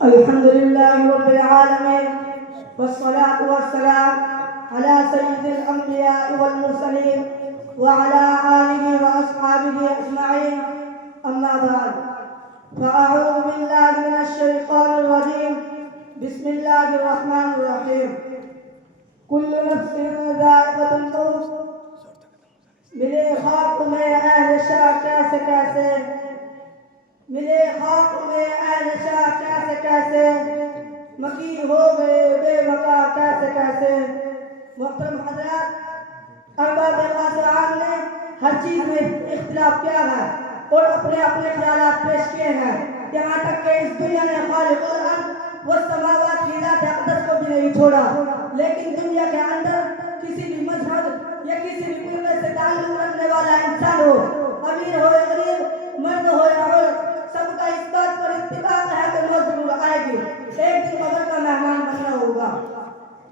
الحمد لله رب العالمين، والصلاة والسلام على سيد الأنبياء والمرسلين وعلى آله وأصحابه أجمعين. أما بعد، فأعوذ بالله من الشيطان الرجيم. بسم الله الرحمن الرحيم. كل نفس ذائقة الموت. ملے خاک میں اے نشا کیسے کیسے، ملے خاک میں اے نشا کیسے کیسے، مکی ہو گئے بے مقا کیسے کیسے. محترم حضرات، ارباب خاص نے ہر چیز میں اختلاف کیا ہے اور اپنے اپنے خیالات پیش کیے ہیں، یہاں تک کہ اس دنیا نے خالق الارض والسماوات کی ذات اقدس کو بھی نہیں چھوڑا. لیکن دنیا کے اندر کسی بھی مذہب یا کسی بھی فرقے سے تعلق رکھنے والا انسان ہو، امیر ہو یا غریب، مرد ہو یا عورت، سب کا اس بات پر اتفاق ہے کہ موت ضرور آئے گی، ایک دن قبر کا مہمان بننا ہوگا.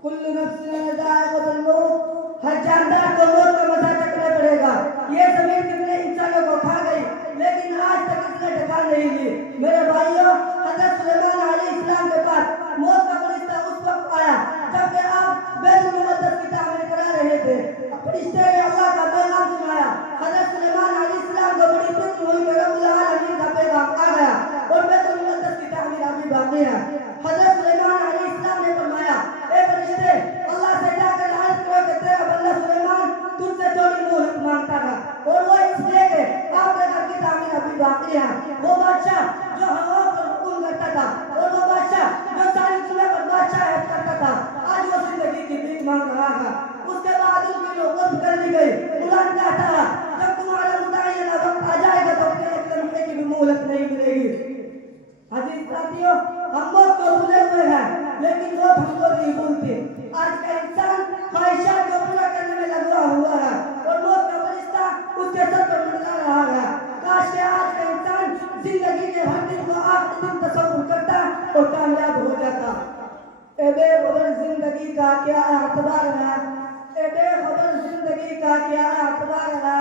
کل نفس ذائقۃ الموت، ہر جاندار کو موت کا مزہ چکھنا پڑے گا. یہ زمین کتنے انسانوں کو کھا گئی لیکن آج تک اس نے ٹھکان نہیں لی. میرے بھائیوں، حضرت سلیمان علیہ السلام کے پاس موت کا فرشتہ اس وقت آیا جب کہ آپ بیت المقدس کی تعمیر کرا رہے تھے. فرشتے نے اللہ کا پیغام سنایا. حضرت سلیمان علیہ السلام کو بڑی فکر ہوئی کہ رب العالمین کا پیغام آ گیا اور بیت المقدس کی تعمیر ابھی باقی ہے. حضرت سلیمان علیہ السلام نے فرمایا، اے فرشتے، اللہ سے جا کر عرض کرو کہ تیرا بندہ سلیمان تجھ سے تھوڑی مہلت مانگتا تھا، اور وہ اس لیے کہ آپ کے گھر کی تعمیر ابھی باقی ہے. وہ بادشاہ جو ہوا پر حکم کرتا تھا اور وہ بادشاہ جو ساری دنیا پر بادشاہت کرتا تھا، آج وہ زندگی کی بھیک مانگ رہا ہے. اس کے بعد ان کی جو وقت کر لی گئی، قرآن کہتا ہے جب تمہارا متعینہ وقت آ جائے گا تو اپنے ایک لمحے کی بھی مہلت نہیں ملے گی. عزیز ساتھیوں، ہم موت کو بھولے ہوئے ہیں لیکن موت ہم کو نہیں بھولتی. آج کا انسان خواہشات کو پورا کرنے میں لگا ہوا ہے اور موت کا فرشتہ اس کے سر پر منڈلا رہا ہے. کاش کہ آج کا انسان زندگی کے ہر دن کو آخری دن تصور کرتا اور کامیاب ہو جاتا. اے بے خبر زندگی کا کیا اعتبار ہے، اے بے خبر زندگی کا کیا اعتبار ہے،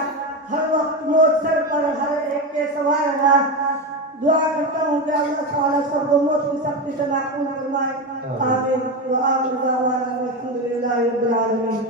ہر وقت موت سر پر ہر ایک کے سوار ہے. دعا کرتا ہوں کہ اللہ تعالیٰ سب کو موت کی سختی سے محفوظ فرمائے. آمین. وآخر دعوانا الحمد للہ رب العالمین.